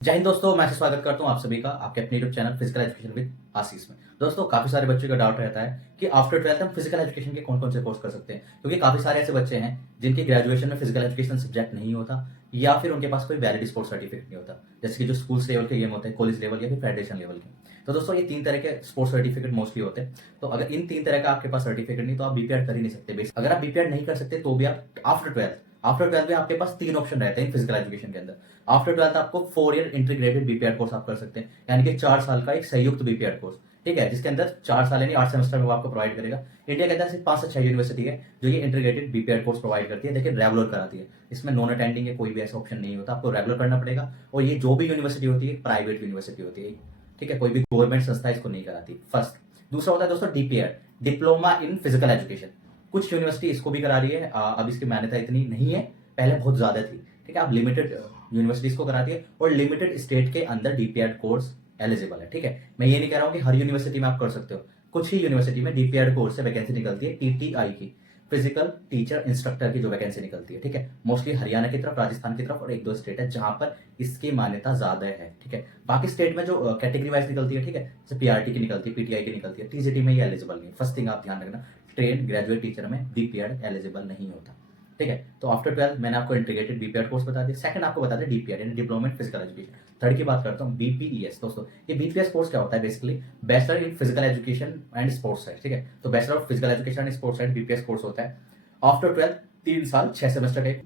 जय हिंद दोस्तों, मैं स्वागत करता हूं आप सभी का आपके अपने YouTube channel physical education with Ashish में। दोस्तों, काफी सारे बच्चों का डाउट रहता है कि आफ्टर 12th हम फिजिकल एजुकेशन के कौन कौन से कोर्स कर सकते हैं, क्योंकि काफी सारे ऐसे बच्चे हैं जिनकी ग्रेजुएशन में फिजिकल एजुकेशन सब्जेक्ट नहीं होता या फिर उनके पास कोई वैलिड स्पोर्ट्स सर्टिफिकेट नहीं होता, जैसे कि जो स्कूल लेवल के गेम होते हैं, कॉलेज लेवल या फिर फेडरेशन लेवल के। तो दोस्तों, ये तीन तरह के स्पोर्ट्स सर्टिफिकेट मोस्टली होते हैं। तो अगर इन तीन तरह का आपके पास सर्टिफिकेट नहीं तो आप बीपीएड कर ही नहीं सकते। अगर आप बीपीएड नहीं कर सकते तो भी आप आफ्टर ट्वेल्थ में आपके पास तीन ऑप्शन रहते हैं फिजिकल एजुकेशन के अंदर। आफ्टर ट्वेल्थ आपको 4 ईयर इंटीग्रेटेड बीपीएड कोर्स आप कर सकते हैं, यानी कि 4 साल का एक संयुक्त बीपीएड कोर्स, ठीक है, जिसके अंदर 4 साल यानी 8 सेमेस्टर में वो आपको प्रोवाइड करेगा। इंडिया के अंदर सिर्फ 5 से 6 यूनिवर्सिटी है जो ये इंटीग्रेटेड बीपीएड कोर्स प्रोवाइड करती है, लेकिन रेगुलर कराती है। इसमें नॉन अटेंडिंग या कोई भी ऐसा ऑप्शन नहीं होता, आपको रेगुलर करना पड़ेगा। और ये जो भी यूनिवर्सिटी होती है प्राइवेट यूनिवर्सिटी होती है, ठीक है, कोई भी गवर्नमेंट संस्था इसको नहीं कराती। फर्स्ट। दूसरा होता है दोस्तों DPEd, diploma in physical education. कुछ यूनिवर्सिटी इसको भी करा रही है, अब इसकी मान्यता इतनी नहीं है, पहले बहुत ज्यादा थी, ठीक है। अब लिमिटेड यूनिवर्सिटीज को कराती है और लिमिटेड स्टेट के अंदर डीपीएड कोर्स एलिजिबल है, ठीक है। मैं ये नहीं कह रहा हूँ कि हर यूनिवर्सिटी में आप कर सकते हो, कुछ ही यूनिवर्सिटी में डीपीएड कोर्स से वैकेंसी निकलती है, टीटीआई की, फिजिकल टीचर इंस्ट्रक्टर की जो वैकेंसी निकलती है, ठीक है। मोस्टली हरियाणा की तरफ, राजस्थान की तरफ और एक दो स्टेट है जहां पर इसकी मान्यता ज्यादा है, ठीक है। बाकी स्टेट में जो कैटेगरी वाइज निकलती है, ठीक है, जैसे पीआरटी की निकलती है, पीटीआई की निकलती है, टीजीटी में ये एलिजिबल नहीं है। फर्स्ट थिंग आप ध्यान रखना, ट्रेन ग्रेजुएट टीचर में बीपीएड एलिजिबल नहीं होता, ठीक है। तो आफ्टर 12 मैंने आपको इंटीग्रेटेड बीपीएड कोर्स बता दिया। सेकंड आपको बता दें डीपीएड यानी diploma in physical education. Third की बात करता हूँ बीपीईएस। दोस्तों, ये बीपीएस कोर्स क्या होता है? Basically bachelor in physical education and sports science, ठीक है। तो bachelor of physical education and sports science BPS course होता है। आफ्टर 12 3 साल 6 सेमेस्टर का,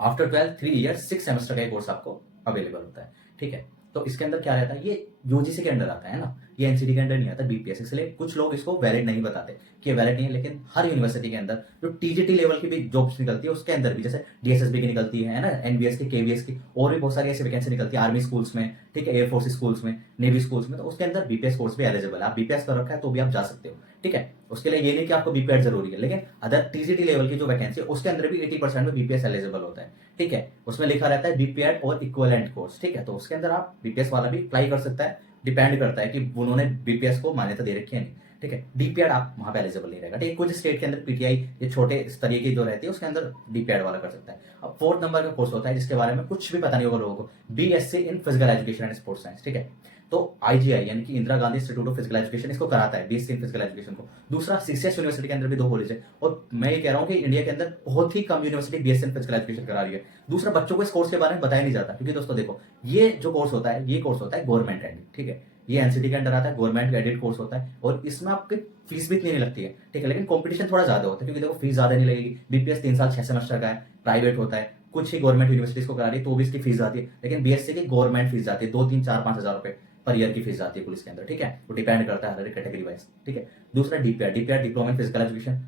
आफ्टर 12 3 ईयर 6 सेमेस्टर का कोर्स आपको अवेलेबल होता है, ठीक है। तो इसके अंदर क्या रहता है, ये यूजीसी के अंडर आता है ना, ये एनसीटी के अंडर नहीं आता बीपीएस, इसलिए कुछ लोग इसको वैलिड नहीं बताते कि वैलिड नहीं है। लेकिन हर यूनिवर्सिटी के अंदर जो टीजीटी लेवल की भी जॉब्स निकलती है उसके अंदर भी, जैसे डीएसएसबी की निकलती है ना, एनबीएस की, केवीएस की, और भी बहुत सारी ऐसी वैकेंसी निकलती है आर्मी स्कूल्स में, ठीक है, एयरफोर्स स्कूल्स में, नेवी स्कूल्स में, तो उसके अंदर बीपीएस कोर्स भी एलिजिबल है। आप बीपीएस कर रखा है तो भी आप जा सकते हो, ठीक है। उसके लिए ये नहीं कि आपको बीपीएड जरूरी है, लेकिन अदर टीजीटी लेवल की जो वैकेंसी है उसके अंदर भी 80% में बीपीएस एलिजिबल होता है, ठीक है। उसमें लिखा रहता है बीपीएड और इक्विवेलेंट कोर्स, ठीक है। तो उसके अंदर आप बीपीएस वाला भी अप्लाई कर सकता है, डिपेंड करता है कि उन्होंने बीपीएस को मान्यता दे रखी है नहीं, ठीक है। डीपीएड आप वहां पे एलिजिबल नहीं रहेगा, ठीक है। कुछ स्टेट के अंदर पीटीआई ये छोटे स्तरीय की जो रहती है उसके अंदर डीपीएड वाला कर सकता है। अब फोर्थ नंबर का कोर्स होता है जिसके बारे में कुछ भी पता नहीं होगा लोगों को, BSc in physical education and sports science, ठीक है। तो आईजीआई यानी कि Indira Gandhi institute of physical education इसको कराता है, बीएससी इन फिजिकल एजुकेशन को। दूसरा सीसीएस यूनिवर्सिटी के अंदर भी 2 कॉलेज है, और मैं ये कह रहा हूँ कि इंडिया के अंदर बहुत ही कम university BSc in physical education करा रही है। दूसरा, बच्चों को इस कोर्स के बारे में बताया नहीं जाता, क्योंकि दोस्तों देखो, ये जो कोर्स होता है, ये कोर्स होता है गवर्नमेंट एडेड, ठीक है। ये एनसीटी के अंडर आता है, गवर्नमेंट एडेड कोर्स होता है, और इसमें आपकी फीस भी इतनी नहीं लगती है, ठीक है। लेकिन कंपटीशन थोड़ा ज्यादा होता है, क्योंकि देखो फीस ज्यादा नहीं लगेगी। बीपीएस 3 साल 6 सेमेस्टर का है, प्राइवेट होता है, कुछ ही गवर्नमेंट यूनिवर्सिटीज को करा रही है तो भी इसकी फीस आती है, लेकिन बीएससी की गवर्नमेंट फीस जाती है 2 3 4 5 हजार रुपए पर ईयर की फीस जाती है कुल इसके अंदर, ठीक है। वो डिपेंड करता है हर कैटेगरी वाइज, ठीक है। दूसरा DPR diploma in physical education,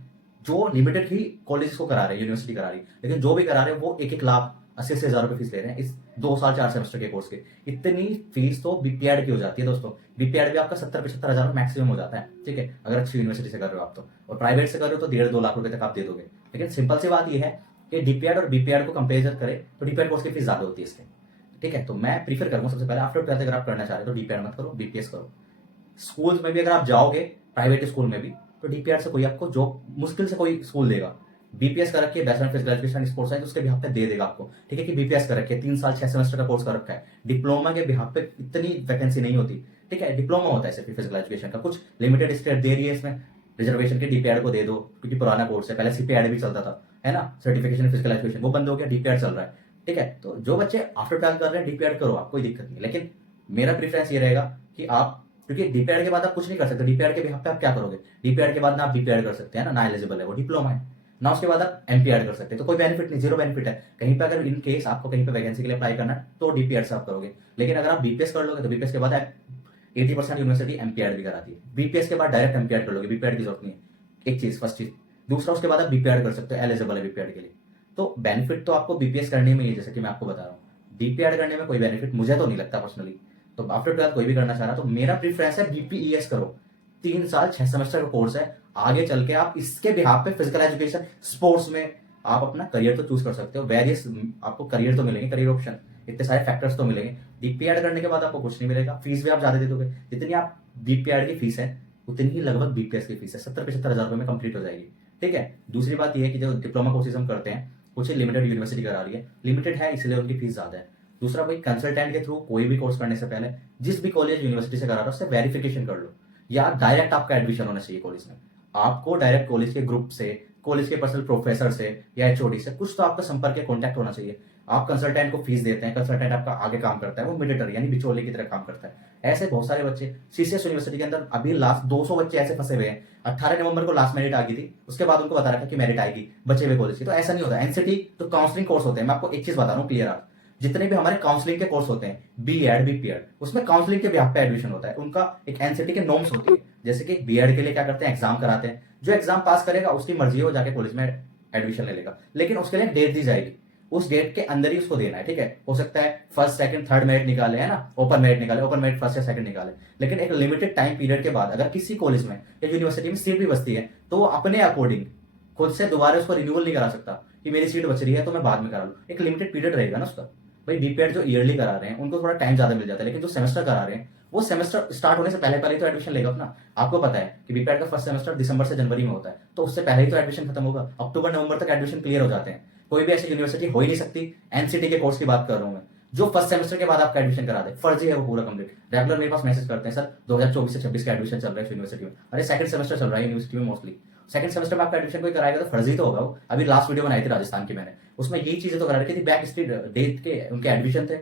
जो लिमिटेड ही कॉलेज को करा रहे हैं, यूनिवर्सिटी करा रही है, लेकिन जो भी करा रहे हैं वो 1 1 लाख 80 हजार रुपए फीस ले रहे हैं इस 2 साल 4 सेमेस्टर के कोर्स के। इतनी फीस तो बीपीएड की हो जाती है दोस्तों। बीपीएड भी आपका 70 75 हजार मैक्सिमम हो जाता है, ठीक है, अगर अच्छी यूनिवर्सिटी से कर रहे हो आप तो। और प्राइवेट से कर रहे हो तो 1.5 2 लाख रुपए तक आप दे दोगे। लेकिन सिंपल सी बात यह है कि डीपीएड और बीपीएड को कंपेयर करें तो डीपीएड कोर्स की फीस ज्यादा होती है इसके, ठीक है। तो मैं प्रीफर करूंगा सबसे पहले आफ्टर 12 अगर आप करना चाह रहे हो तो डीपीएड मत करो, बीपीएस करो। स्कूल्स में भी अगर आप जाओगे, प्राइवेट स्कूल में भी, तो डीपीआर से कोई आपको जॉब मुश्किल से कोई स्कूल देगा। बीपीएस कर रखी है, bachelor physical education sports science, उसके बिहाफ पे दे देगा आपको, ठीक है, कि बीपीएस कर रखी है, 3 साल 6 सेमेस्टर का कोर्स कर रखा है। डिप्लोमा के बिहाफ पे इतनी वैकेंसी नहीं होती, ठीक है। डिप्लोमा होता है सिर्फ फिजिकल एजुकेशन का, कुछ लिमिटेड स्टेट दे रही है इसमें रिजर्वेशन के, डीपीएड को दे दो, क्योंकि पुराना कोर्स है, पहले सीपीएड भी चलता था, है ना, सर्टिफिकेशन फिजिकल एजुकेशन, वो बंद हो गया, डीपीएड चल रहा है, ठीक है। तो जो बच्चे आफ्टर 12 कर रहे हैं डीपीएड करो, आप कोई दिक्कत नहीं, लेकिन मेरा प्रेफरेंस ये रहेगा कि आप, क्योंकि डीपीएड के बाद आप कुछ नहीं कर सकते, डीपीएड के बिहाफ पे आप क्या करोगे? डीपीएड के बाद ना आप बीपीएड कर सकते हैं ना एलिजिबल है, वो डिप्लोमा है ना, उसके बाद आप एमपीएड कर सकते हैं, तो कोई बेनिफिट नहीं, जीरो बेनिफिट है। कहीं पे अगर इन केस आपको कहीं पे वैकेंसी के लिए अप्लाई करना है तो डीपीएड से आप करोगे, लेकिन अगर आप बीपीएस कर लोगे तो बीपीएस के बाद 80% यूनिवर्सिटी एमपीएड भी कराती है, बीपीएस के बाद डायरेक्ट एमपीएड कर लोगे, बीपीएड की जरूरत नहीं है, एक चीज, फर्स्ट चीज। दूसरा, उसके बाद आप बीपीएड कर सकते हो, एलिजिबल है बीपीएड के लिए। तो बेनिफिट तो आपको बीपीएस करने में ही है, जैसे कि मैं आपको बता रहा हूँ, डीपीएड करने में कोई बेनिफिट मुझे तो नहीं लगता पर्सनली। तो आफ्टर 12 कोई भी करना चाह रहा तो मेरा प्रीफरेंस है बीपीईएस करो, 3 साल 6 सेमेस्टर का कोर्स है, आगे चल के आप इसके बिहाफ पे फिजिकल एजुकेशन स्पोर्ट्स में आप अपना करियर तो चूज कर सकते हो, वेरियस आपको करियर तो मिलेंगे, करियर ऑप्शन, इतने सारे फैक्टर्स तो मिलेंगे। डीपीएड करने के बाद आपको कुछ नहीं मिलेगा, फीस भी आप ज्यादा दे दोगे, जितनी आप डीपीएड की फीस है उतनी ही लगभग बीपीएस की फीस है, 70 75 हजार रुपए में कंप्लीट हो जाएगी, ठीक है। दूसरी बात यह है कि जो डिप्लोमा कोर्सेज हम करते हैं कुछ लिमिटेड यूनिवर्सिटी करा रही है, लिमिटेड है इसलिए उनकी फीस ज्यादा है। दूसरा भाई कंसल्टेंट के थ्रू कोई भी कोर्स करने से पहले जिस भी कॉलेज यूनिवर्सिटी से करा रहा हो उससे वेरिफिकेशन कर लो, या डायरेक्ट आपका एडमिशन होना चाहिए कॉलेज में। आपको डायरेक्ट कॉलेज के ग्रुप से, कॉलेज के पर्सनल प्रोफेसर से या एचओडी से कुछ तो आपका संपर्क या कॉन्टैक्ट होना चाहिए। आप कंसल्टेंट को फीस देते हैं, कंसल्टेंट आपका आगे काम करता है, वो मीडिएटर यानी बिचौले की तरह काम करता है। ऐसे बहुत सारे बच्चे सीसीएस यूनिवर्सिटी के अंदर अभी लास्ट 200 बच्चे ऐसे फंसे हुए हैं। 18 नवंबर को लास्ट मेरिट आ गई थी, उसके बाद उनको बता रखा कि मेरिट आएगी बचे हुए कॉलेज की। तो ऐसा नहीं होता। एनसीटी तो काउंसलिंग कोर्स होते हैं। मैं आपको एक चीज बता रहा हूँ क्लियर आप, जितने भी हमारे काउंसलिंग के कोर्स होते हैं, बीएड बीपीएड, उसमें काउंसलिंग के बिहाफ पे एडमिशन होता है। उनका एक एनसीटी के नॉर्म्स होती है। जैसे कि बीएड के लिए क्या करते हैं, एग्जाम कराते हैं, जो एग्जाम पास करेगा उसकी मर्जी है, वो जाके कॉलेज में एडमिशन ले लेगा। लेकिन उसके लिए डेट दी जाएगी, उस डेट के अंदर ही उसको देना है, ठीक है। हो सकता है फर्स्ट सेकंड थर्ड मेरिट निकाले, है ना, ओपन मेरिट निकाले, ओपन मेरिट फर्स्ट या सेकंड निकाले, लेकिन एक लिमिटेड टाइम पीरियड के बाद अगर किसी कॉलेज में या यूनिवर्सिटी में सीट भी बचती है तो वो अपने अकॉर्डिंग खुद से दोबारा उसको रिन्यूअल नहीं करा सकता कि मेरी सीट बच रही है तो मैं बाद में करा लूँ। एक लिमिटेड पीरियड रहेगा ना उसका। भाई बीपीएड जो ईयरली करा रहे हैं उनको थोड़ा टाइम ज्यादा मिल जाता है, लेकिन जो सेमेस्टर करा रहे हैं वो सेमेस्टर स्टार्ट होने से पहले पहले ही तो एडमिशन लेगा अपना। आपको पता है कि बीपीएड का फर्स्ट सेमेस्टर दिसंबर से जनवरी में होता है, तो उससे पहले ही तो एडमिशन खत्म होगा। अक्टूबर नवंबर तक एडमिशन क्लियर हो जाते हैं। कोई भी ऐसी यूनिवर्सिटी हो ही नहीं सकती, एनसीटी के कोर्स की बात कर रहा हूं मैं, जो फर्स्ट सेमेस्टर के बाद आपका एडमिशन करा दे। फर्जी है वो पूरा कंप्लीट। रेगुलर मेरे पास मैसेज करते हैं, सर 2024 से 26 का एडमिशन चल रहा है यूनिवर्सिटी में। अरे सेकंड सेमेस्टर चल रहा है यूनिवर्सिटी में मोस्टली। सेकंड सेमेस्टर में आपका एडमिशन कोई कराएगा तो फर्जी तो होगा वो। अभी लास्ट वीडियो बनाई थी राजस्थान की मैंने, उसमें यही चीजें तो करा रखी थी, बैक स्ट्रीट डेट के उनके एडमिशन थे।